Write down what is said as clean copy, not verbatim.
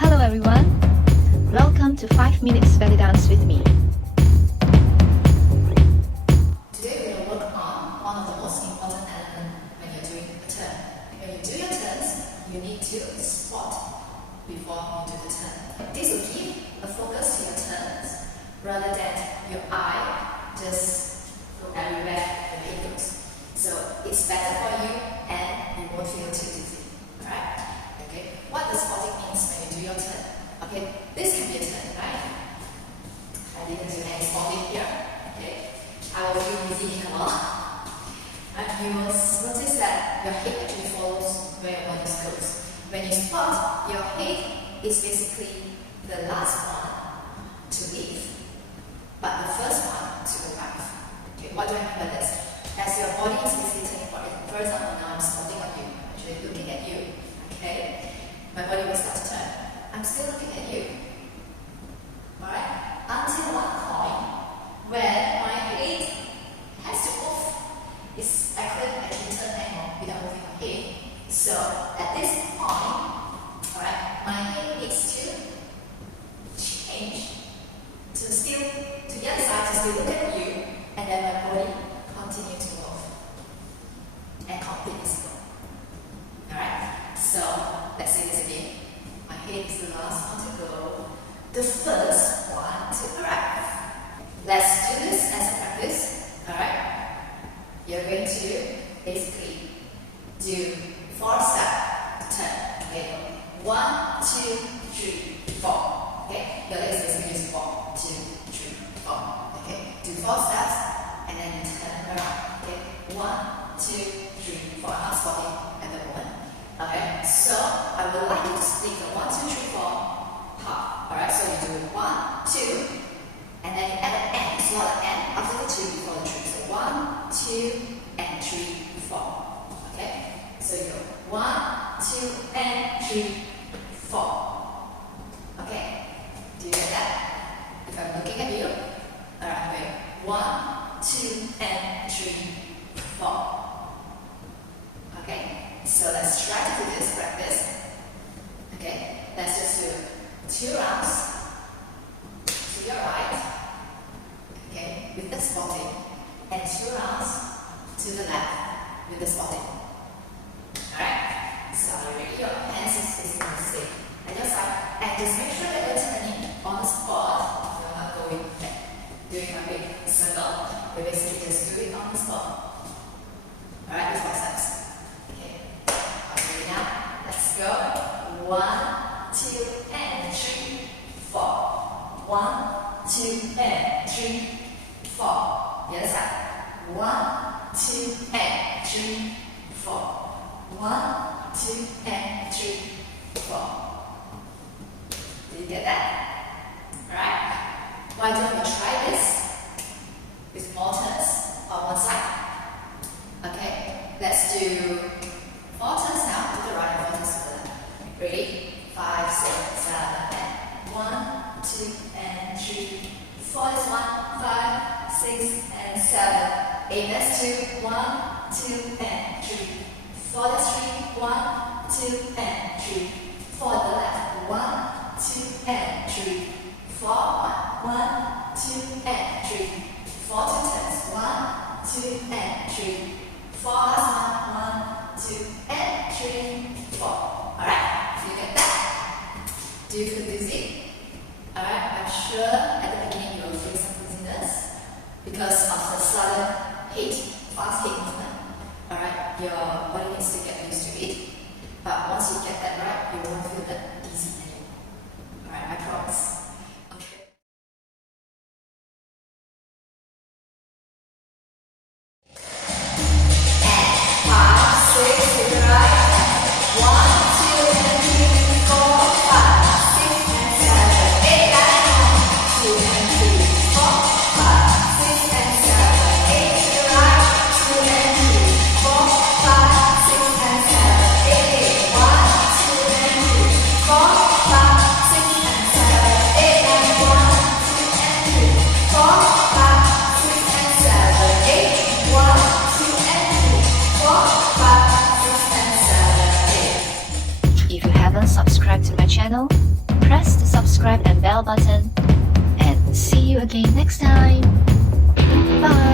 Hello everyone, welcome to 5 Minutes Belly Dance with me. Today we will work on one of the most important elements when you're doing a turn. When you do your turns, you need to spot before you do the turn. This will give a focus to your turns rather than your eye just go everywhere the head goes. So it's better for you and you won't feel too dizzy. Alright? Okay. What the spotting means when you do your turn. Okay, this can be a turn, right? I didn't do any spotting here. Okay. I will feel dizzy a lot. And you will notice that your head actually follows where your body goes. When you spot, your head is basically the last one to leave, but the first one to arrive. Okay, what do I mean by this? As your body is basically turning for it. For example, now I'm spotting on you, I'm actually looking at you. Okay, my body will start to turn. I'm still looking at you. Alright? Until one point where my head has to move. It's actually turn angle without moving my head. So at this point, alright, my head needs to change to the other side to still look at you, and then my body continue to move and complete this goal. Alright? So let's say this again. My head is the last one to go, the first one to arrive. Let's do this as a practice. Alright? You're going to basically do 4-step turn. Okay? 1, 2, 3, 4. Okay? Your legs basically use 1, 2, 3, 4. Okay? Do 4 steps and then you turn around. Okay? 1, 2, 3, 4. I'm not spotting at the moment. Okay? So I would like you to split the 1, 2, 3, 4 half. Alright? So you do 1, 2, and then you add an N. It's not an N after the 2 before the 3. So 1, 2, and 3, 4. Okay? So you go 1, 2, and 3, 4. Okay? Do you get that? If I'm looking at you, alright, wait. 1, 2, and 3, 4. Okay? So let's try to do this practice. Okay? Let's just do 2 rounds to your right. Okay? With the spotting. And 2 rounds to the left with the spotting. Alright? So are you ready? Your hands is facing the same. And your side. And just make sure that you're turning on the spot. You're not going back. Doing a big circle. You basically just do it on the spot. Alright, with 4 steps. Okay. Are you ready now? Let's go. 1, 2, and 3, 4. 1, 2, and 3, 4. The other side. 1, 2, and 3, 4. 1, 2, and 3, 4. Did you get that? Alright? Why don't we try this with more turns on one side? Okay, let's do 4 turns now to the right and 4 turns to the left. Ready? 5, 6, 7, 8. 1, 2, and 3. 4 is 1, 5, 6, and 7. 8, that's 2, 1, 2, and 3. 4, that's 3, 1, 2, and 3. 4 to the left, 1, 2, and 3. 4, 1, 2, and 3. 4 2 turns, 1, 2, and 3. 4 last 1, 2, and 3, 4. Alright, do you get that? Do you feel dizzy? Alright, I'm sure at the beginning you will feel some dizziness because of the sudden fast heat movement. Alright, your body needs to get used to it. But once you get that right, you won't feel that dizzy anymore. Alright, I promise. Okay. And 5, 6 to the right. 1, 2, and 3, 4, 5, 6, and 7, 8, and 2 and 3, 4, 5, 6, and 7, 8 to the right, 2 and 3, 4, 5, 6, and 7, 8, 1, 2 and 3, 4, 5, 6, and 7, 8, and 1, 2 and 3, 4, 5, 6, and 7, 8, 1, 2 and 3, 4, 5, 6, and 7, 8. If you haven't subscribed to my channel, press the subscribe and bell button. And see you again next time. Bye.